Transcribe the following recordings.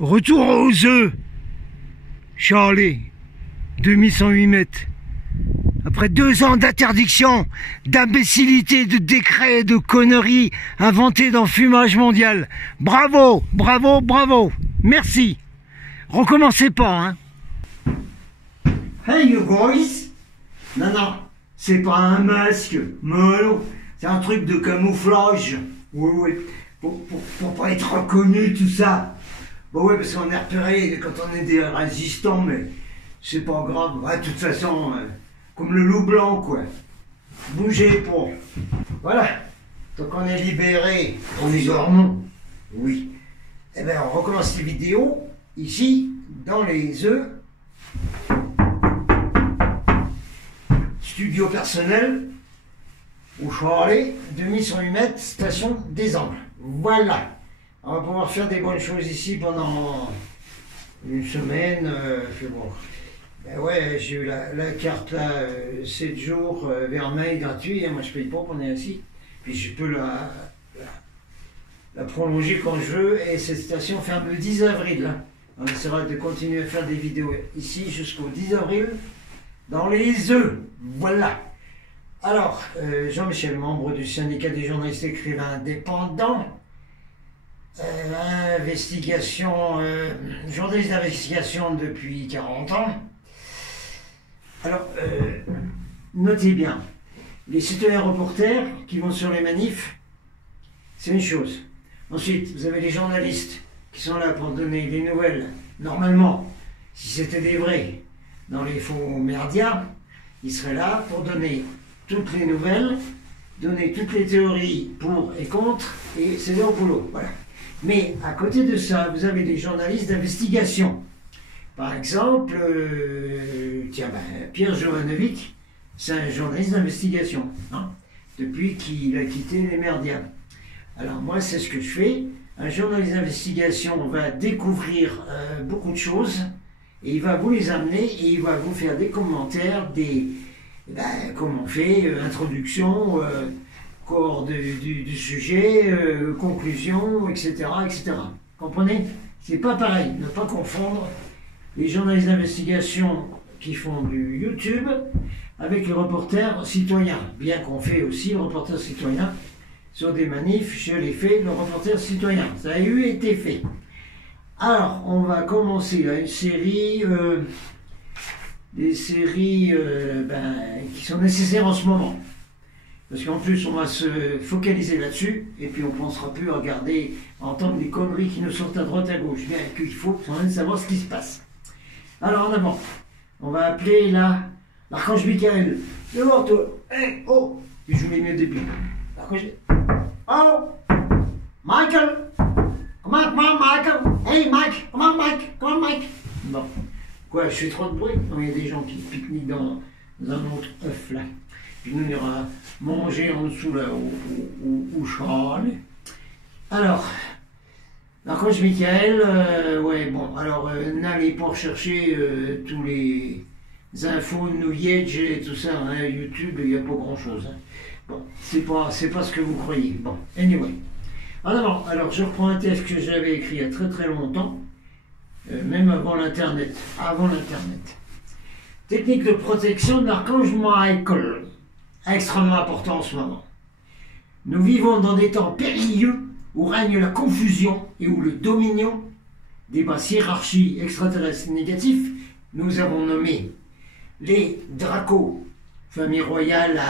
Retour aux œufs. Charlie, 2108 mètres. Après 2 ans d'interdiction, d'imbécilité, de décrets, de conneries inventées dans le fumage mondial. Bravo, bravo, bravo. Merci. Recommencez pas, hein. Hey you guys. Non, non, c'est pas un masque. Non, c'est un truc de camouflage. Oui, oui. Pour pas être reconnu, tout ça. Bon, ouais, parce qu'on est repéré quand on est des résistants, mais c'est pas grave. Ouais, de toute façon, comme le loup blanc, quoi. Bougez pas. Voilà. Tant qu'on est libéré provisoirement, oui. Eh bien, on recommence les vidéos, ici, dans les œufs. Studio personnel, au Charlet, 2108 mètres, station des Angles. Voilà. On va pouvoir faire des bonnes choses ici pendant une semaine. Bon. Ben ouais, j'ai eu la carte là, 7 jours, Vermeil gratuit. Moi je paye pas qu'on est assis. Puis je peux la prolonger quand je veux. Et cette station ferme le 10 avril. Là. On essaiera de continuer à faire des vidéos ici jusqu'au 10 avril dans les œufs. Voilà. Alors, Jean-Michel, membre du syndicat des journalistes écrivains indépendants. Journaliste d'investigation depuis 40 ans. Alors, notez bien, les citoyens reporters qui vont sur les manifs, c'est une chose. Ensuite, vous avez les journalistes qui sont là pour donner des nouvelles. Normalement, si c'était des vrais, dans les faux merdias, ils seraient là pour donner toutes les nouvelles, donner toutes les théories pour et contre, et c'est leur boulot. Voilà. Mais à côté de ça, vous avez des journalistes d'investigation. Par exemple, Pierre Jovanovic, c'est un journaliste d'investigation, hein, depuis qu'il a quitté les merdias. Alors moi, c'est ce que je fais. Un journaliste d'investigation va découvrir beaucoup de choses, et il va vous les amener, et il va vous faire des commentaires, comme on fait, introduction, corps du sujet, conclusion, etc., etc. Comprenez? C'est pas pareil, ne pas confondre les journalistes d'investigation qui font du YouTube avec les reporters citoyens. Bien qu'on fait aussi le reporter citoyen sur des manifs, je l'ai fait, le reporter citoyen. Ça a eu été fait. Alors, on va commencer là, une série, des séries qui sont nécessaires en ce moment. Parce qu'en plus, on va se focaliser là-dessus, et puis on ne pensera plus à regarder, à entendre des conneries qui nous sortent à droite à gauche. Bien qu'il faut quand même savoir ce qui se passe. Alors en avant, on va appeler là l'archange Michael. Devant toi. Hey, oh, je joue les mieux au début. L'archange. Oh, Michael. Come on, Michael. Hey, Mike. Come on, Mike. Bon. Quoi, je fais trop de bruit? Non, il y a des gens qui pique-niquent dans un autre œuf là. Puis nous, on ira manger en dessous là, au Charles. Alors, l'archange Michael, ouais, bon, alors n'allez pas rechercher tous les infos, New Age et tout ça, hein, YouTube, il n'y a pas grand chose. Hein. Bon, c'est pas ce que vous croyez. Bon, anyway. Alors, je reprends un texte que j'avais écrit il y a très très longtemps, même avant l'Internet. Technique de protection de l'archange Michael. Extrêmement important en ce moment. Nous vivons dans des temps périlleux où règne la confusion et où le dominion des basses hiérarchies extraterrestres négatifs, nous avons nommé les Dracos, famille royale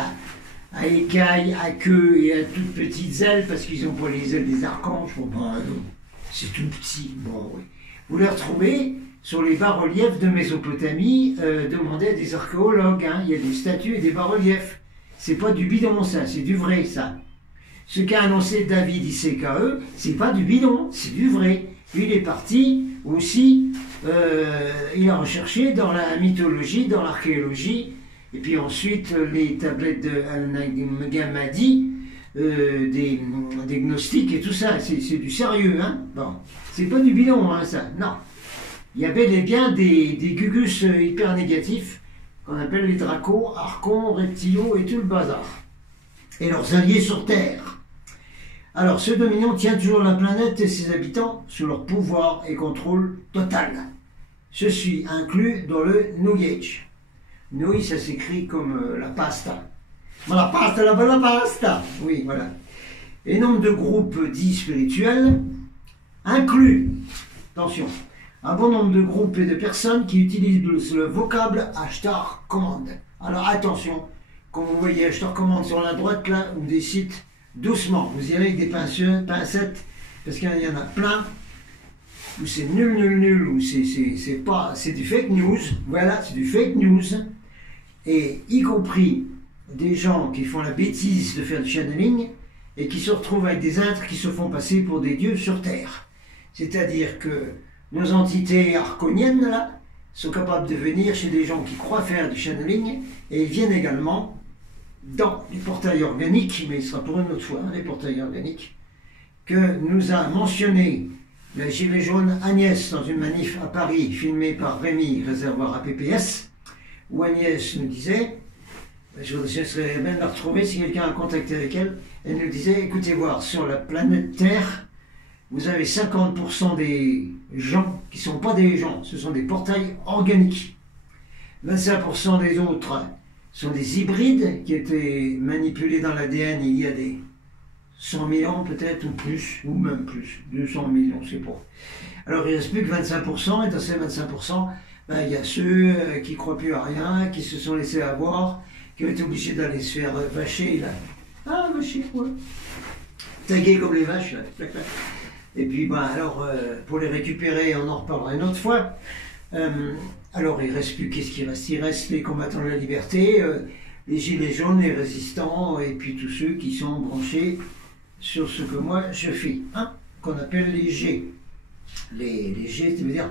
à écailles, à queue et à toutes petites ailes, parce qu'ils n'ont pas les ailes des archanges. Bon, ben non, c'est tout petit. Bon, oui. Vous les retrouvez sur les bas-reliefs de Mésopotamie, demandez à des archéologues. Hein, il y a des statues et des bas-reliefs. C'est pas du bidon, ça, c'est du vrai, ça. Ce qu'a annoncé David ICKE, c'est pas du bidon, c'est du vrai. Il est parti aussi, il a recherché dans la mythologie, dans l'archéologie, et puis ensuite les tablettes de Al-Gamadi, des gnostiques et tout ça, c'est du sérieux, hein. Bon, c'est pas du bidon, hein, ça, non. Il y a bel et bien des gugus hyper négatifs, qu'on appelle les dracos, archons, reptilos et tout le bazar. Et leurs alliés sur Terre. Alors, ce Dominion tient toujours la planète et ses habitants sous leur pouvoir et contrôle total. Ceci inclut dans le New Age. Nous, ça s'écrit comme la pasta. La pasta, la bella pasta. Oui, voilà. Et nombre de groupes dits spirituels inclut, attention, un bon nombre de groupes et de personnes qui utilisent le vocable Ashtar Command. Alors attention, quand vous voyez Ashtar Command sur la droite là, ou des sites, doucement, vous irez avec des pincettes, parce qu'il y en a plein, où c'est nul, où c'est du fake news, voilà, c'est du fake news, et y compris des gens qui font la bêtise de faire du channeling, et qui se retrouvent avec des êtres qui se font passer pour des dieux sur Terre. C'est-à-dire que nos entités arconiennes, là, sont capables de venir chez des gens qui croient faire du channeling, et ils viennent également dans les portails organiques, mais il sera pour une autre fois, les portails organiques, que nous a mentionné la gilet jaune Agnès dans une manif à Paris, filmée par Rémi, réservoir à PPS, où Agnès nous disait, je serais bien de la retrouver si quelqu'un a contacté avec elle, elle nous disait, écoutez voir, sur la planète Terre, vous avez 50% des gens qui ne sont pas des gens, ce sont des portails organiques. 25% des autres sont des hybrides qui étaient manipulés dans l'ADN il y a des 100 000 ans peut-être, ou plus, ou même plus, 200 000, on ne sait pas. Alors il ne reste plus que 25%, et dans ces 25%, ben, il y a ceux qui ne croient plus à rien, qui se sont laissés avoir, qui ont été obligés d'aller se faire vacher, là. Ah, vacher, ouais. Taguer comme les vaches, là. Et puis, ben, alors, pour les récupérer, on en reparlera une autre fois. Alors, il ne reste plus, qu'est-ce qui reste? Il reste les combattants de la liberté, les gilets jaunes, les résistants, et puis tous ceux qui sont branchés sur ce que moi je fais, hein, qu'on appelle les G. Les G, c'est-à-dire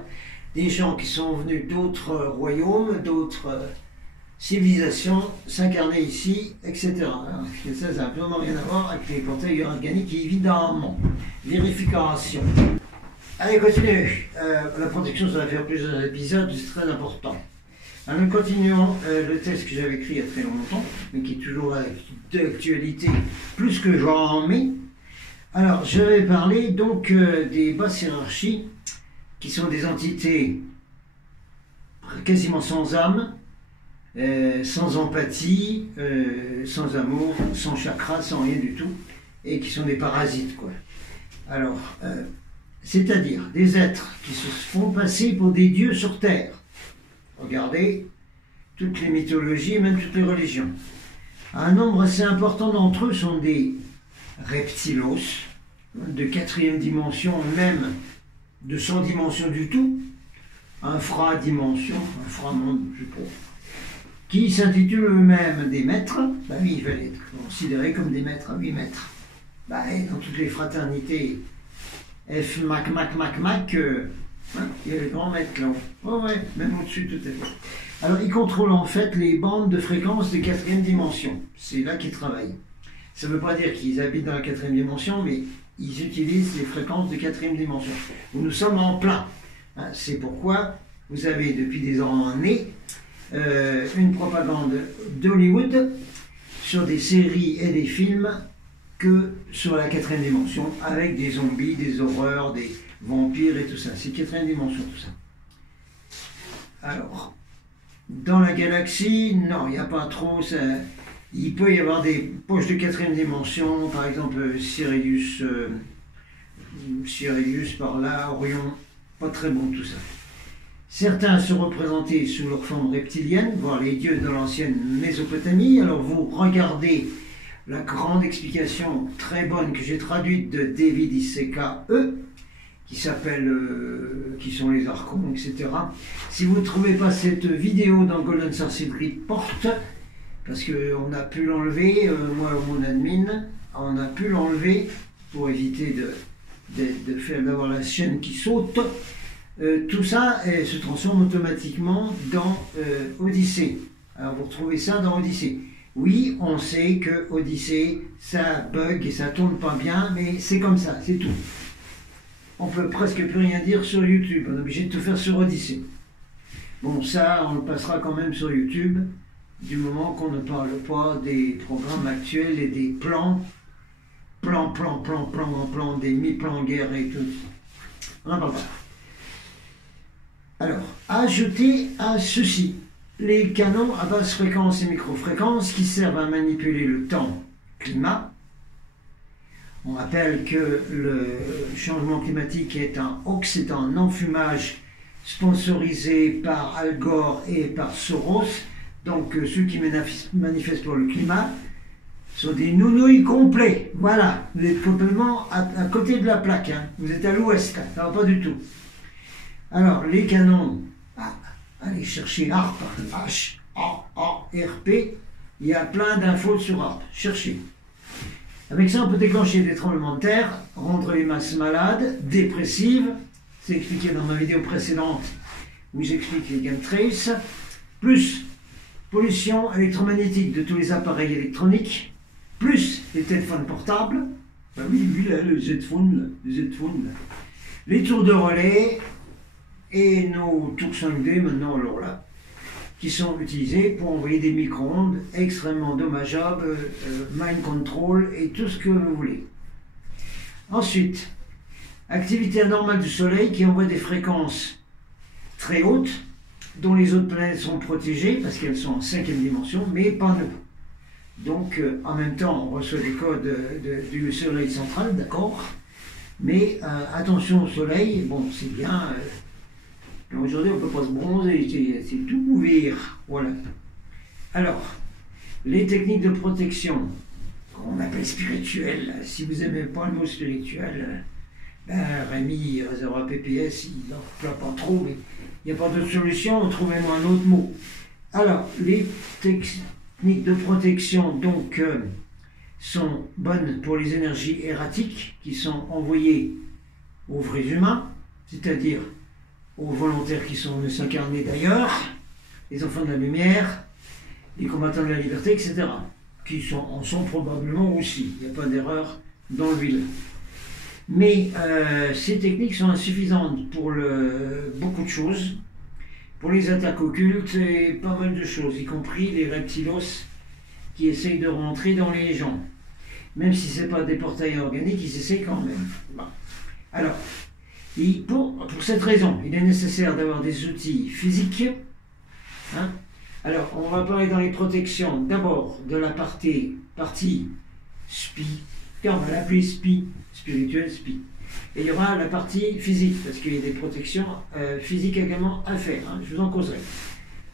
des gens qui sont venus d'autres royaumes, d'autres civilisations, s'incarner ici, etc. Alors, ça n'a absolument rien à voir avec les portails organiques, évidemment. Vérification. Allez, continue. La protection, ça va faire plusieurs épisodes, c'est très important. Alors, nous continuons le texte que j'avais écrit il y a très longtemps, mais qui est toujours d'actualité plus que jamais. Alors, je vais parler donc des basses hiérarchies, qui sont des entités quasiment sans âme, sans empathie, sans amour, sans chakra, sans rien du tout, et qui sont des parasites, quoi. Alors, c'est-à-dire des êtres qui se font passer pour des dieux sur Terre. Regardez toutes les mythologies, même toutes les religions. Un nombre assez important d'entre eux sont des reptilos, de 4e dimension, même de 100 dimensions du tout, infradimension, inframonde, je sais pas, qui s'intitulent eux-mêmes des maîtres. Ben oui, ils veulent être considérés comme des maîtres à 8 mètres. Ben, dans toutes les fraternités, F, Mac, il y a les grands maîtres là-haut. Oh ouais, même au-dessus tout à fait. Alors, ils contrôlent en fait les bandes de fréquences de 4e dimension. C'est là qu'ils travaillent. Ça ne veut pas dire qu'ils habitent dans la 4e dimension, mais ils utilisent les fréquences de 4e dimension. Où nous sommes en plein. Hein, c'est pourquoi vous avez depuis des années une propagande d'Hollywood sur des séries et des films que sur la 4e dimension, avec des zombies, des horreurs, des vampires et tout ça. C'est 4e dimension tout ça. Alors, dans la galaxie, non, il n'y a pas trop ça. Il peut y avoir des poches de 4e dimension, par exemple Sirius par là, Orion, pas très bon tout ça. Certains sont représentés sous leur forme reptilienne, voire les dieux de l'ancienne Mésopotamie. Alors vous regardez la grande explication très bonne que j'ai traduite de David Isseka, qui s'appelle, qui sont les archons, etc. Si vous ne trouvez pas cette vidéo dans Golden Sorcery Porte, parce qu'on a pu l'enlever, moi mon admin, on a pu l'enlever pour éviter d'avoir la chaîne qui saute. Tout ça se transforme automatiquement dans Odyssée. Alors vous retrouvez ça dans Odyssée. Oui, on sait que Odyssée, ça bug et ça tourne pas bien, mais c'est comme ça, c'est tout. On peut presque plus rien dire sur YouTube, on est obligé de tout faire sur Odyssée. Bon, ça, on le passera quand même sur YouTube, du moment qu'on ne parle pas des programmes actuels et des plans plan, des mi-plans en guerre et tout. On n'en parle pas. Alors, ajouter à ceci les canons à basse fréquence et micro-fréquence qui servent à manipuler le temps climat. On rappelle que le changement climatique est un hoax, c'est un enfumage sponsorisé par Al Gore et par Soros. Donc ceux qui manifestent pour le climat sont des nounouilles complets. Voilà, vous êtes complètement à côté de la plaque. Hein. Vous êtes à l'ouest, ça va pas du tout. Alors, les canons, allez chercher ARP, H-A-A-R-P, il y a plein d'infos sur ARP, cherchez. Avec ça, on peut déclencher des tremblements de terre, rendre les masses malades, dépressives, c'est expliqué dans ma vidéo précédente où j'explique les chemtrails, plus pollution électromagnétique de tous les appareils électroniques, plus les téléphones portables, ben oui, là, les headphones, les tours de relais, et nos tours 5D maintenant, alors là, qui sont utilisés pour envoyer des micro-ondes extrêmement dommageables, mind control et tout ce que vous voulez. Ensuite, activité anormale du Soleil qui envoie des fréquences très hautes, dont les autres planètes sont protégées parce qu'elles sont en 5e dimension, mais pas nous. Donc, en même temps, on reçoit des codes du Soleil central, d'accord, mais attention au Soleil, bon, c'est bien. Aujourd'hui, on ne peut pas se bronzer, c'est tout couvert. Voilà. Alors, les techniques de protection, qu'on appelle spirituelles, si vous n'aimez pas le mot spirituel, ben, Rémi, réservoir PPS, il n'en pleure pas trop, mais il n'y a pas d'autre solution, trouvez-moi un autre mot. Alors, les techniques de protection, donc, sont bonnes pour les énergies erratiques qui sont envoyées aux vrais humains, c'est-à-dire aux volontaires qui sont venus s'incarner d'ailleurs, les enfants de la lumière, les combattants de la liberté, etc., qui en sont probablement aussi, il n'y a pas d'erreur dans l'huile. Mais ces techniques sont insuffisantes pour beaucoup de choses, pour les attaques occultes et pas mal de choses, y compris les reptilos qui essayent de rentrer dans les gens. Même si ce n'est pas des portails organiques, ils essaient quand même. Bon. Alors, pour cette raison, il est nécessaire d'avoir des outils physiques. Hein. Alors, on va parler dans les protections d'abord de la partie SPI, on va l'appeler SPI, spirituel SPI. Et il y aura la partie physique, parce qu'il y a des protections physiques également à faire, hein, je vous en causerai.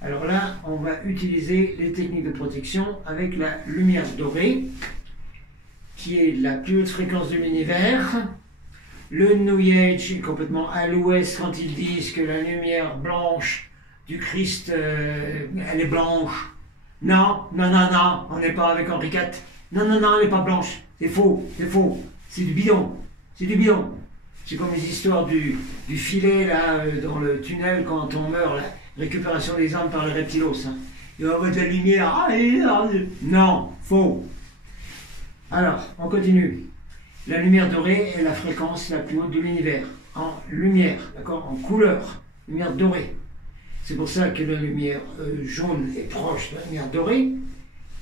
Alors là, on va utiliser les techniques de protection avec la lumière dorée, qui est la plus haute fréquence de l'univers. Le New Age est complètement à l'ouest quand ils disent que la lumière blanche du Christ, elle est blanche. Non, on n'est pas avec Henri IV. Non, elle n'est pas blanche. C'est faux. C'est du bidon. C'est comme les histoires du filet là, dans le tunnel quand on meurt, la récupération des âmes par les reptilos. Hein. Il va y avoir de la lumière. Non, faux. Alors, on continue. La lumière dorée est la fréquence la plus haute de l'univers, en lumière, d'accord, en couleur, lumière dorée. C'est pour ça que la lumière jaune est proche de la lumière dorée,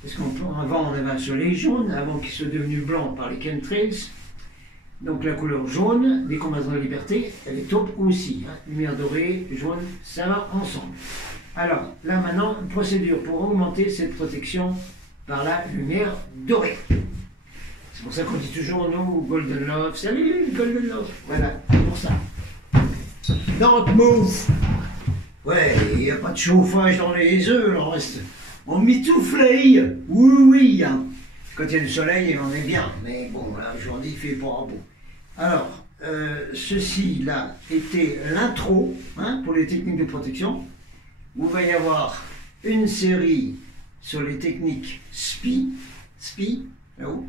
parce qu'avant on avait un soleil jaune, avant qu'il soit devenu blanc par les chemtrails. Donc la couleur jaune, les combattants de la liberté, elle est taupe aussi. Hein. Lumière dorée, jaune, ça va ensemble. Alors, là maintenant, une procédure pour augmenter cette protection par la lumière dorée. C'est pour ça qu'on dit toujours, nous, Golden Love, salut Golden Love. Voilà, pour ça. Don't move. Ouais, il n'y a pas de chauffage dans les œufs, on reste en mitouflé. Oui. Hein. Quand il y a du soleil, on est bien. Mais bon, là, aujourd'hui, il fait pas beau. Alors, ceci, là, était l'intro hein, pour les techniques de protection. Où il va y avoir une série sur les techniques SPI, là-haut,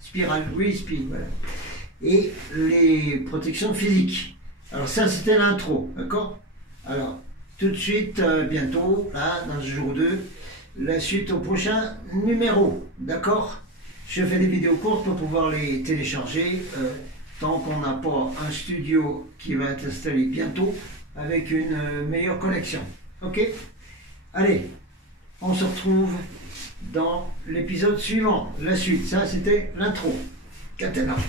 spirale, oui, SPI, voilà. Et les protections physiques. Alors ça, c'était l'intro, d'accord? Alors, tout de suite, bientôt, là, dans ce jour 2, la suite au prochain numéro, d'accord? Je fais des vidéos courtes pour pouvoir les télécharger, tant qu'on n'a pas un studio qui va être installé bientôt, avec une meilleure connexion. Ok? Allez, on se retrouve dans l'épisode suivant, la suite. Ça, c'était l'intro. Catanarte.